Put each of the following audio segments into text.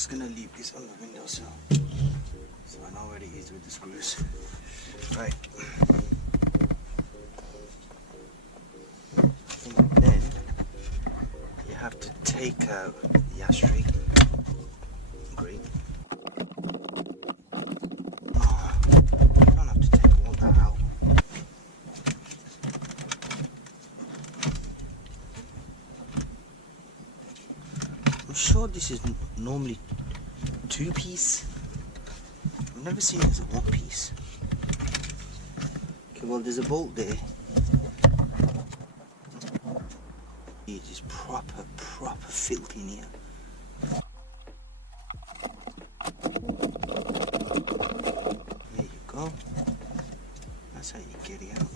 just gonna leave this on the windowsill so I know where it is with the screws. Right. And then you have to take out the ashtray. Great. No, you don't have to take all that out. I'm sure this is normally 2-piece. I've never seen it as a 1-piece. Okay, well there's a bolt there. It is proper filth in here. There you go. That's how you get it out.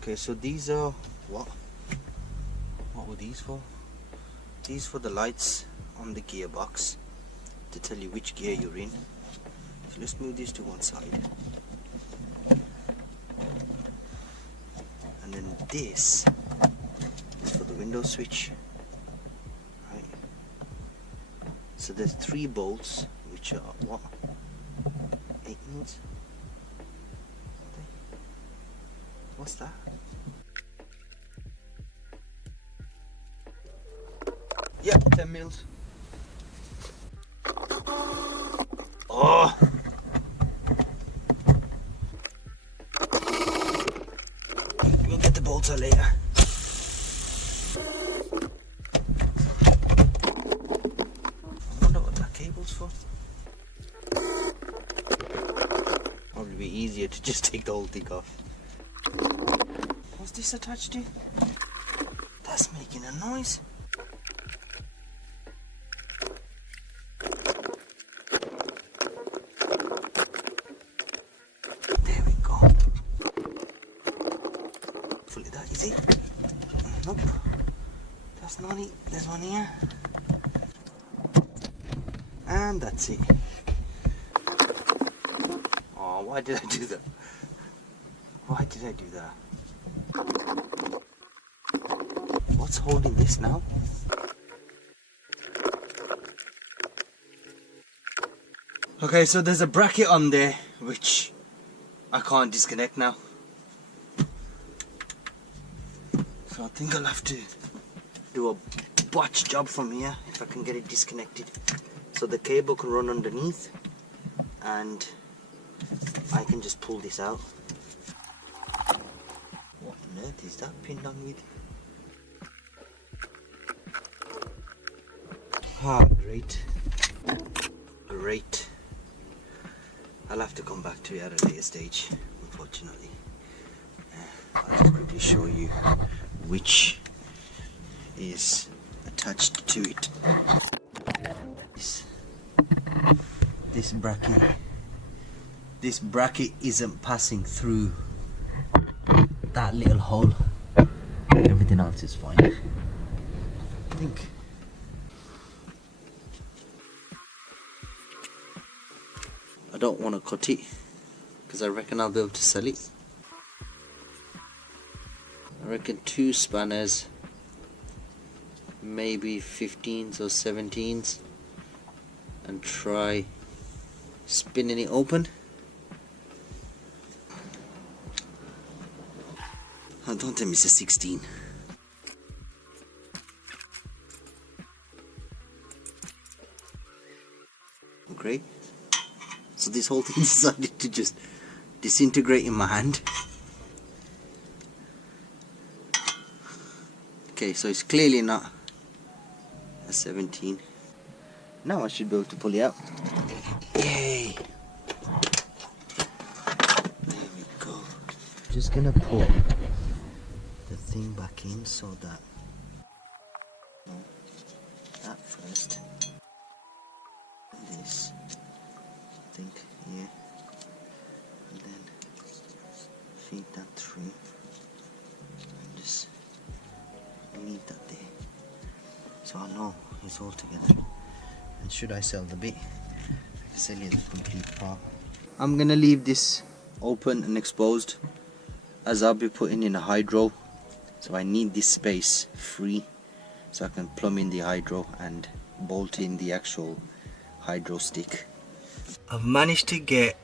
Okay, so these are what were these for? These for the lights on the gearbox to tell you which gear you're in. So let's move this to one side. And then this is for the window switch. Right. So there's 3 bolts which are what? 8 mils? What's that? Yep, 10 mils. Oh! We'll get the bolts out later. I wonder what that cable's for. Probably be easier to just take the whole thing off. What's this attached to? That's making a noise. There we go. Hopefully that is it. Nope. That's not it. There's one here. And that's it. Oh, why did I do that? Why did I do that? What's holding this now? Okay, so there's a bracket on there which I can't disconnect now. So I think I'll have to do a botch job from here if I can get it disconnected. So the cable can run underneath and I can just pull this out. What on earth is that pinned on with? Ah, great. Great. I'll have to come back to it at a later stage, unfortunately. I'll just quickly show you which is attached to it. This bracket isn't passing through that little hole. Everything else is fine, I think. I don't want to cut it because I reckon I'll be able to sell it. I reckon 2 spanners, maybe 15s or 17s, and try spinning it open. Oh, don't tell me it's a 16. Okay. So this whole thing decided to just disintegrate in my hand. Okay, so it's clearly not a 17. Now I should be able to pull it out. Yay! There we go. Just gonna pull the thing back in so that first. This thing here, and then feed that through, and just leave that there. So I know it's all together. And should I sell the bit, I can sell you the complete part. I'm gonna leave this open and exposed, as I'll be putting in a hydro so I need this space free so I can plumb in the hydro and bolt in the actual hydro stick. I've managed to get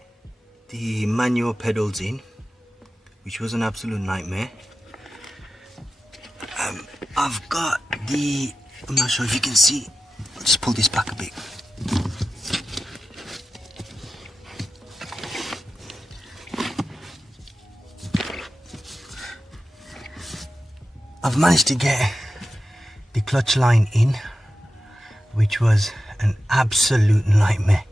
the manual pedals in, which was an absolute nightmare. I've got the, I'm not sure if you can see, I'll just pull this back a bit. I've managed to get the clutch line in, which was an absolute nightmare.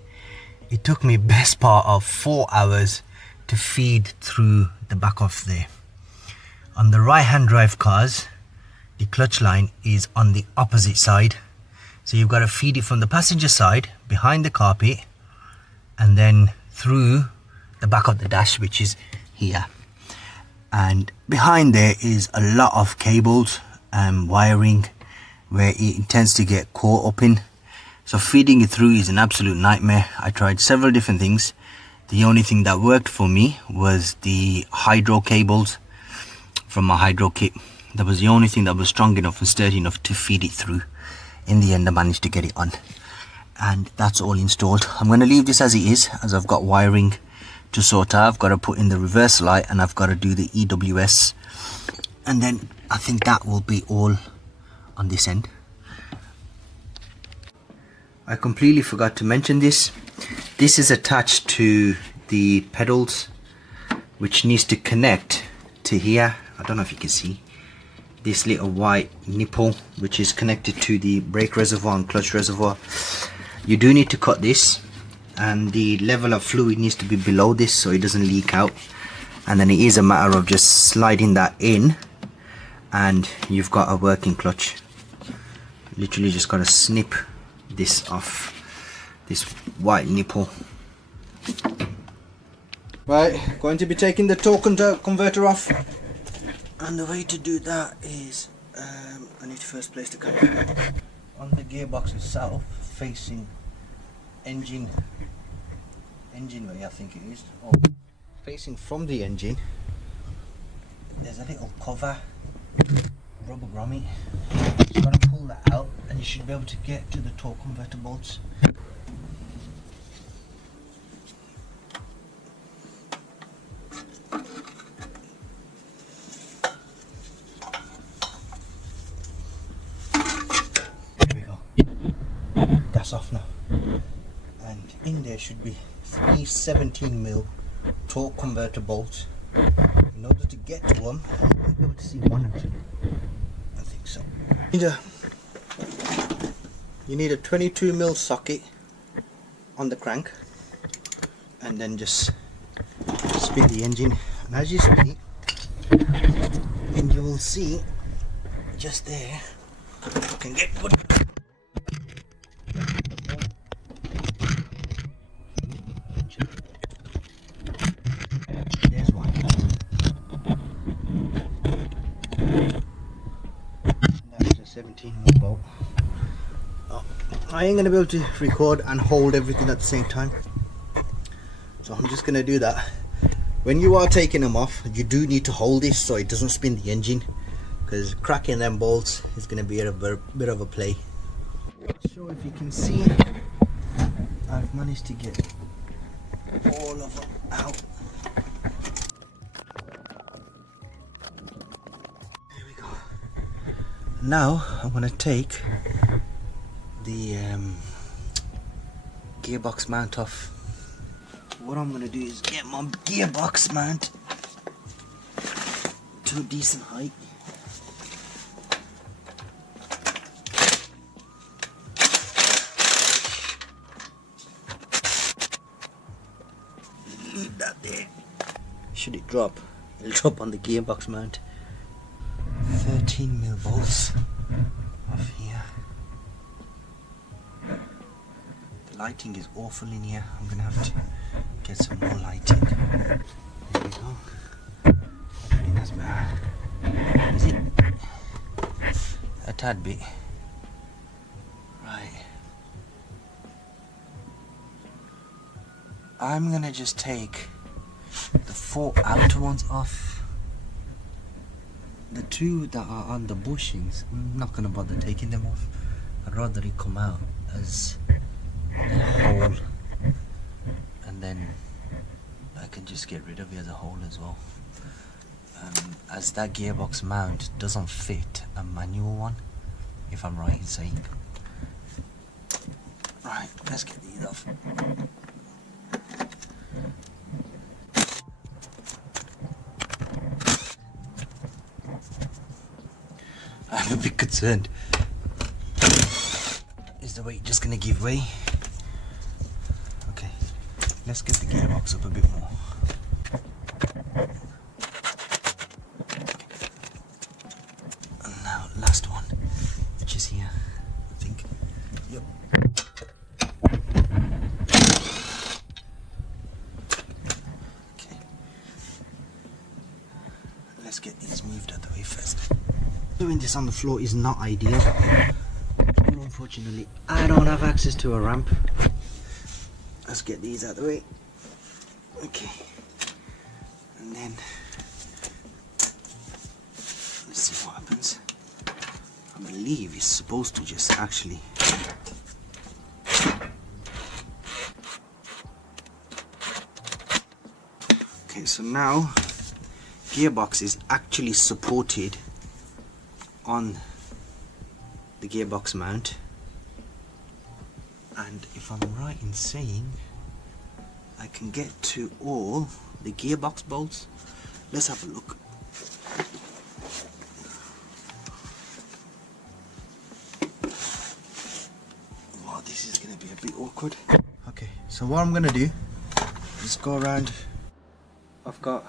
It took me best part of 4 hours to feed through the back of there. On the right hand drive cars, the clutch line is on the opposite side, so you've got to feed it from the passenger side behind the carpet and then through the back of the dash, which is here. And behind there is a lot of cables and wiring where it tends to get caught up in, so feeding it through is an absolute nightmare. I tried several different things. The only thing that worked for me was the hydro cables from my hydro kit. That was the only thing that was strong enough and sturdy enough to feed it through. In the end I managed to get it on, and that's all installed. I'm going to leave this as it is, as I've got wiring to sort out. I've got to put in the reverse light and I've got to do the EWS, and then I think that will be all on this end. I completely forgot to mention this. This is attached to the pedals, which needs to connect to here. I don't know if you can see this little white nipple, which is connected to the brake reservoir and clutch reservoir. You do need to cut this, and the level of fluid needs to be below this so it doesn't leak out, and then it is a matter of just sliding that in and you've got a working clutch. Literally just got to snip this off this white nipple. Right, going to be taking the torque converter off, and the way to do that is I need to first place the camera on the gearbox itself, facing engine way, I think it is, or facing from the engine. There's a little cover, rubber grommet. Just got to pull that out and you should be able to get to the torque converter bolts. There we go. That's off now. And in there should be 3 17mm torque converter bolts. In order to get to them, you'll be able to see one actually. I think so. You need a 22mm socket on the crank, and then just spin the engine. And as you spin it, and you will see just there, you can get good. There's one. That's a 17mm bolt. I ain't gonna be able to record and hold everything at the same time, so I'm just gonna do that. When you are taking them off, you do need to hold this so it doesn't spin the engine, because cracking them bolts is gonna be a bit of a play. Not sure if you can see, I've managed to get all of them out. There we go. Now I'm gonna take the gearbox mount off. What I'm gonna do is get my gearbox mount to a decent height. Leave that there. Should it drop, it'll drop on the gearbox mount. 13mm bolts off here. The lighting is awful in here. I'm gonna have to get some more lighting. There we go. I think that's better. Is it? A tad bit. Right. I'm gonna just take the 4 outer ones off the two that are on the bushings, I'm not gonna bother taking them off. I'd rather it come out as a whole, and then I can just get rid of it as a whole as well. As that gearbox mount doesn't fit a manual one, if I'm right in saying. Right, let's get these off. I'm a bit concerned. Is the weight just gonna give way? Okay, let's get the gearbox up a bit more. And now, last one, which is here, I think. Yep. Okay. Let's get these moved out of the way first. Doing this on the floor is not ideal. Unfortunately, I don't have access to a ramp. Let's get these out of the way. Okay. And then let's see what happens. I believe it's supposed to just actually okay, so now gearbox is actually supported on the gearbox mount, and if I'm right in saying I can get to all the gearbox bolts. Let's have a look. Wow, this is gonna be a bit awkward. Okay, so what I'm gonna do is go around. I've got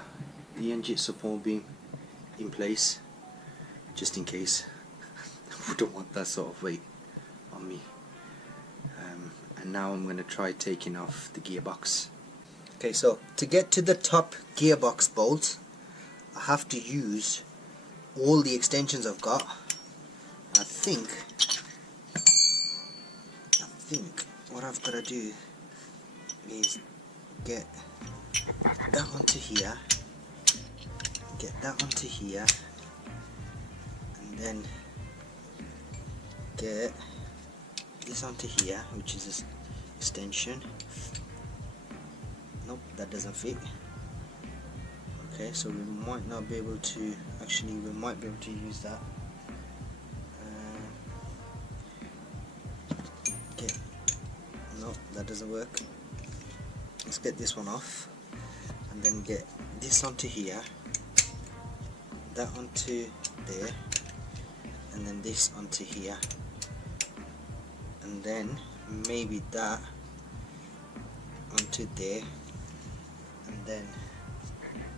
the engine support beam in place just in case. I don't want that sort of weight on me. And now I'm going to try taking off the gearbox. Okay, so to get to the top gearbox bolt, I have to use all the extensions I've got. I think what I've got to do is get that onto here, get that onto here, and then get this onto here, which is this extension. Nope, that doesn't fit. Okay, so we might not be able to, actually we might be able to use that. No, that doesn't work. Let's get this one off, and then get this onto here, that onto there, and then this onto here, and then maybe that onto there, and then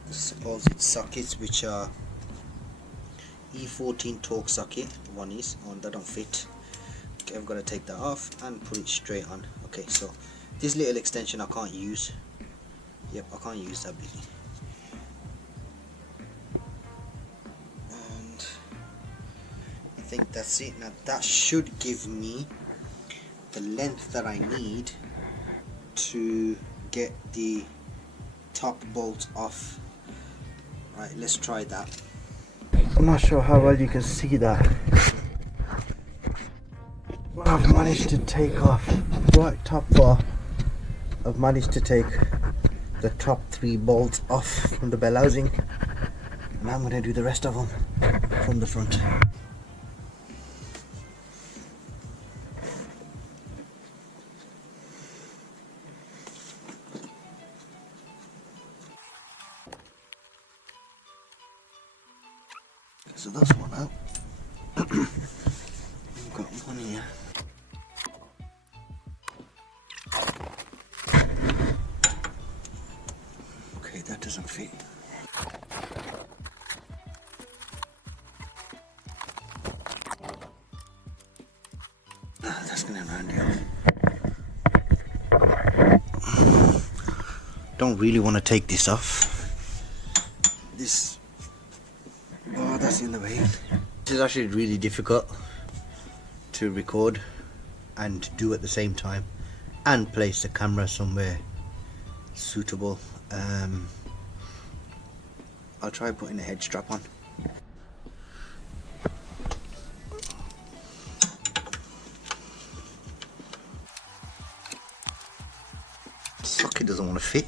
the supposed sockets, which are E14 torque socket. One is on, that don't fit. Okay, I've got to take that off and put it straight on. Okay, so this little extension I can't use. Yep, I can't use that bit. And I think that's it. Now that should give me the length that I need to get the top bolt off. Right, let's try that. I'm not sure how well you can see that. I've managed to take off right top bar. I've managed to take the top 3 bolts off from the bell housing. Now I'm going to do the rest of them from the front. So that's one out. We've got one here. Okay, that doesn't fit. That's gonna round it off. Don't really want to take this off. Oh, that's in the way. This is actually really difficult to record and do at the same time, and place the camera somewhere suitable. I'll try putting a head strap on. doesn't want to fit.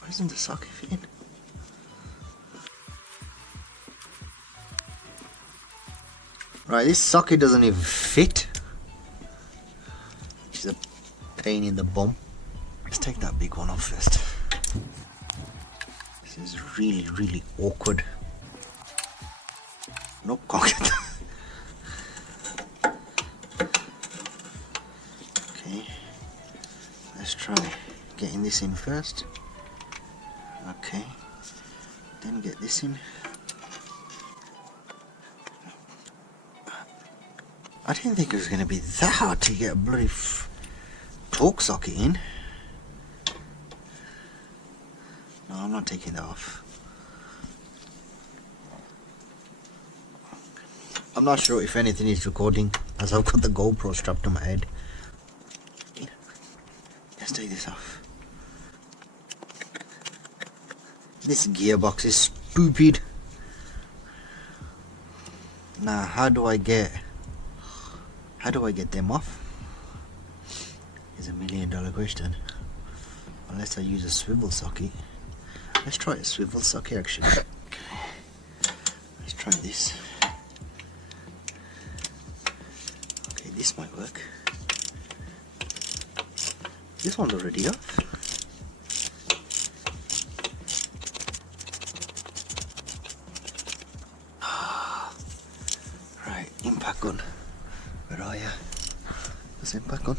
Why isn't the socket fitting? Right, this socket doesn't even fit. It's a pain in the bum. Let's take that big one off first. This is really awkward. Nope, can't get that. Okay, let's try getting this in first. Okay, then get this in. I didn't think it was going to be that hard to get a bloody torque socket in. No, I'm not taking that off. I'm not sure if anything is recording as I've got the GoPro strapped to my head. Let's take this off. This gearbox is stupid. Now, how do I get them off? Is $1 million question. Unless I use a swivel socket. Let's try a swivel socket actually. Okay. Let's try this. Okay, this might work. This one's already off. Right, impact gun. Where are you? There's impact gun.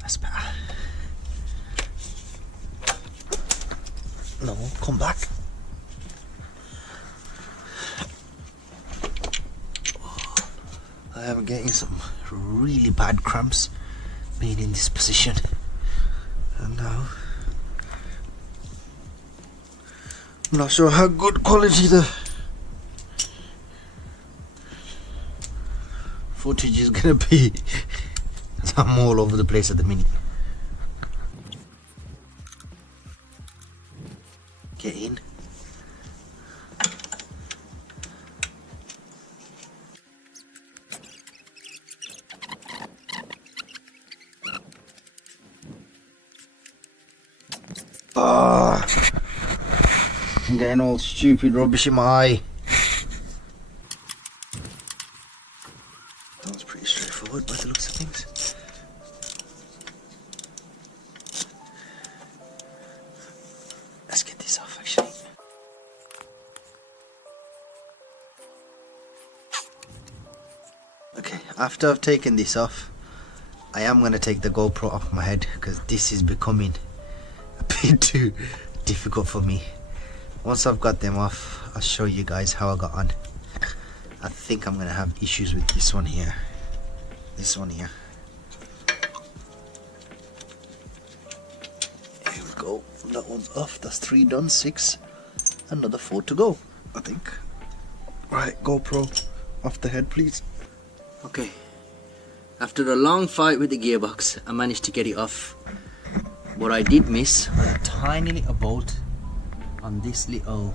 That's better. No, come back. I am getting some really bad cramps being in this position. And now I'm not sure how good quality the footage is gonna be. I'm all over the place at the minute. Get in. Oh, I'm getting all stupid rubbish in my eye. That was pretty straightforward by the looks of things. Let's get this off actually. Okay, after I've taken this off, I am going to take the GoPro off my head because this is becoming a bit too difficult for me. Once I've got them off, I'll show you guys how I got on. I think I'm going to have issues with this one here. This one here. Here we go. That one's off. That's 3 done, 6. Another 4 to go, I think. Right, GoPro off the head, please. Okay. After a long fight with the gearbox, I managed to get it off. What I did miss was a tiny little bolt on this little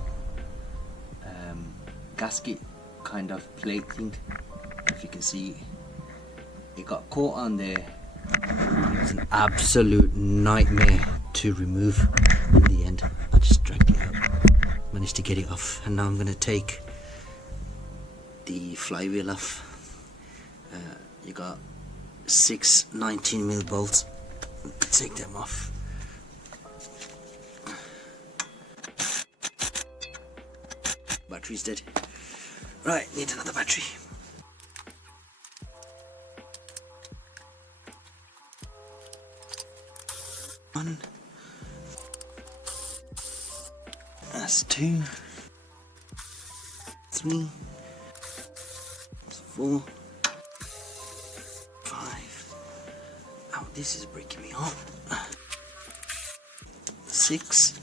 gasket kind of plate thing. If you can see, it got caught on there. It was an absolute nightmare to remove. In the end, I just dragged it out, managed to get it off, and now I'm going to take the flywheel off. You got 6 19mm bolts. Take them off. Battery's dead. Right, need another battery. One. That's 2. 3. 4. 5. Oh, this is breaking me up. 6.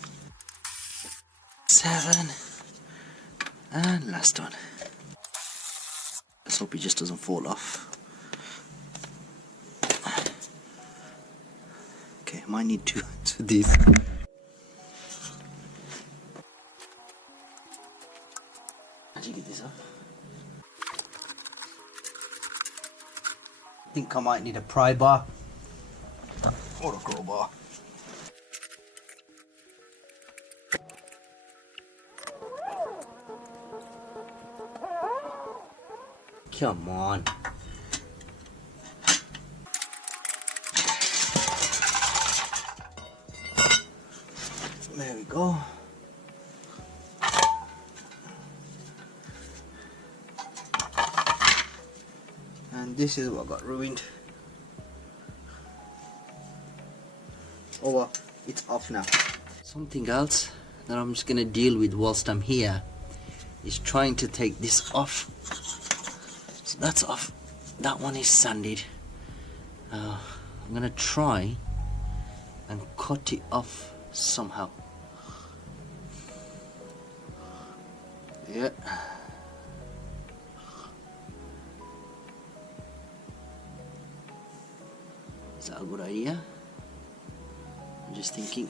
7. And last one. Let's hope it just doesn't fall off. Okay, I might need 2 to these. think I might need a pry bar or a crowbar. Come on. There we go. And this is what got ruined. Oh well, it's off now. Something else that I'm just gonna deal with whilst I'm here is trying to take this off. So that's off. That one is sanded. I'm gonna try and cut it off somehow. Yeah. Is that a good idea? I'm just thinking.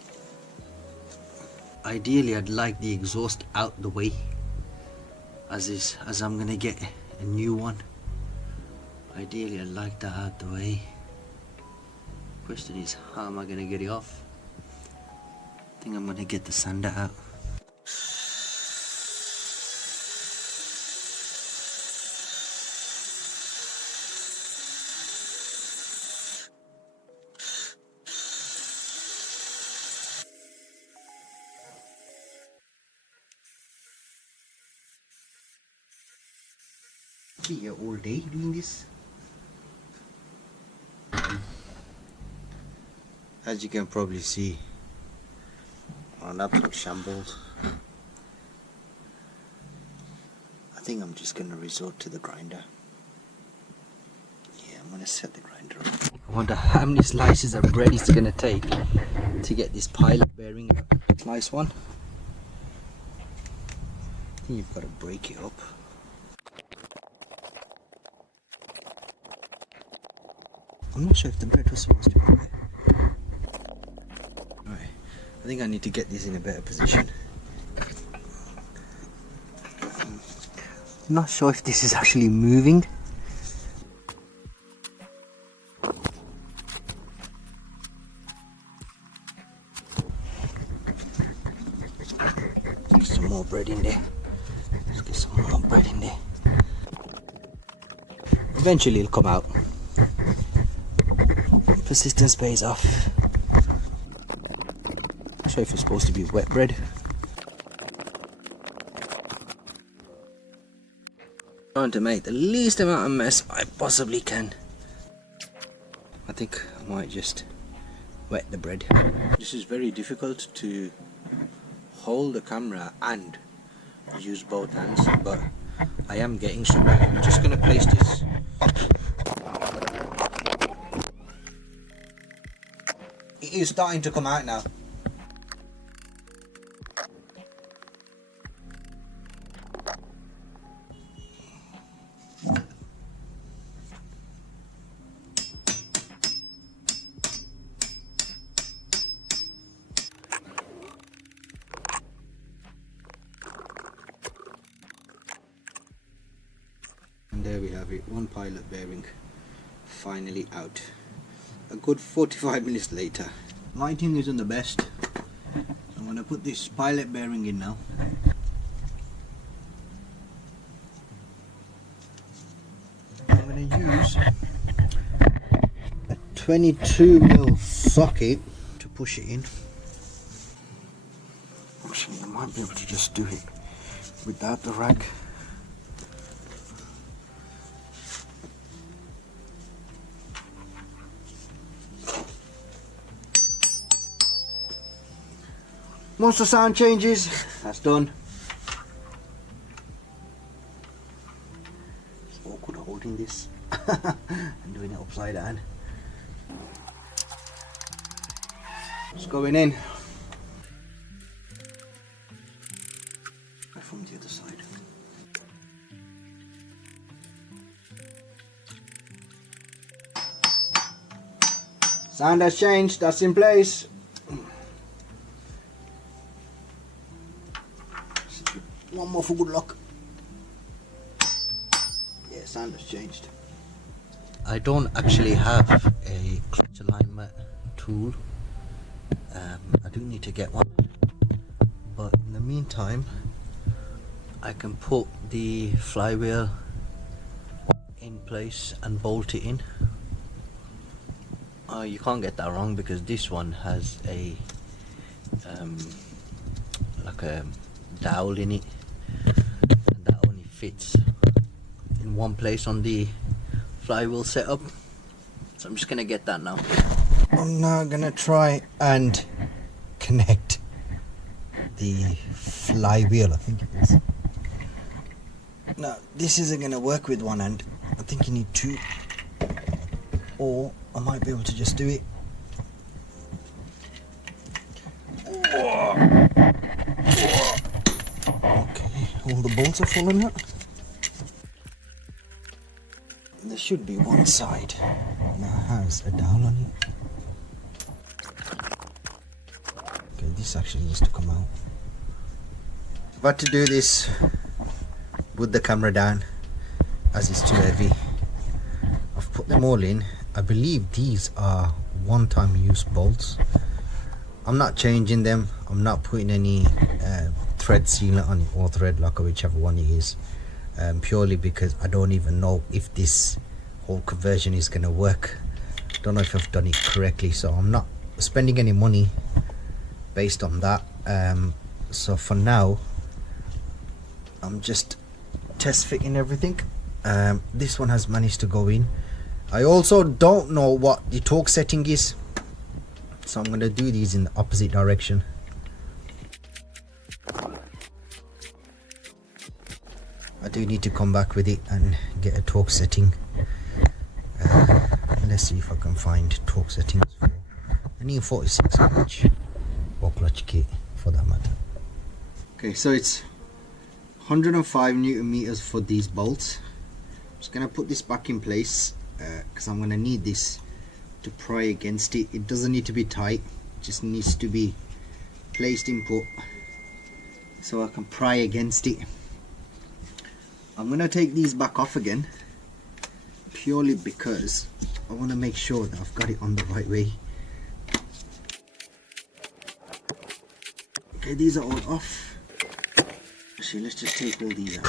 Ideally, I'd like the exhaust out the way, as I'm gonna get a new one. Ideally, I'd like that out the way. Question is, how am I gonna get it off? I think I'm gonna get the sander out. Be here all day doing this. As you can probably see, an absolute shambles. I think I'm just gonna resort to the grinder. Yeah, I'm gonna set the grinder up. I wonder how many slices of bread it's gonna take to get this pilot bearing. Nice one. I think you've got to break it up. I'm not sure if the bread was supposed to be there. Right, I think I need to get this in a better position. I'm not sure if this is actually moving. Get some more bread in there. Let's get some more bread in there. Eventually it'll come out. Persistence pays off. Not sure if it's supposed to be wet bread. Trying to make the least amount of mess I possibly can. I think I might just wet the bread. This is very difficult to hold the camera and use both hands, but I am getting somewhere. I'm just going to place this. It is starting to come out now. And there we have it, one pilot bearing finally out. A good 45 minutes later. Lighting isn't the best. I'm going to put this pilot bearing in now. I'm going to use a 22mm socket to push it in. Actually, I might be able to just do it without the rag. Once the sound changes, that's done. It's awkward holding this and doing it upside down. It's going in. From the other side. Sound has changed, that's in place. One more for good luck. Yeah, sound has changed. I don't actually have a clutch alignment tool. I do need to get one, but in the meantime I can put the flywheel in place and bolt it in. You can't get that wrong because this one has a like a dowel in it, and that only fits in one place on the flywheel setup. So I'm just gonna get that now. I'm now gonna try and connect the flywheel, I think it is. Now this isn't gonna work with one hand. I think you need two, or I might be able to just do it. Okay, all the bolts are falling out. There should be one side that has a dowel on it. Okay, this actually needs to come out. I've had to do this with the camera down as it's too heavy. I've put them all in. I believe these are one-time use bolts. I'm not changing them. I'm not putting any thread sealant on it or thread locker, whichever one it is, purely because I don't even know if this whole conversion is going to work. Don't know if I've done it correctly, so I'm not spending any money based on that. So for now I'm just test fitting everything. This one has managed to go in. I also don't know what the torque setting is, so I'm going to do these in the opposite direction. I do need to come back with it and get a torque setting. Let's see if I can find torque settings for an e46 clutch or clutch kit for that matter. Okay, so it's 105 Newton meters for these bolts. I'm just going to put this back in place because I'm going to need this to pry against it. It doesn't need to be tight, it just needs to be placed in put so I can pry against it. I'm going to take these back off again purely because I want to make sure that I've got it on the right way. Okay, these are all off. Actually, let's just take all these out.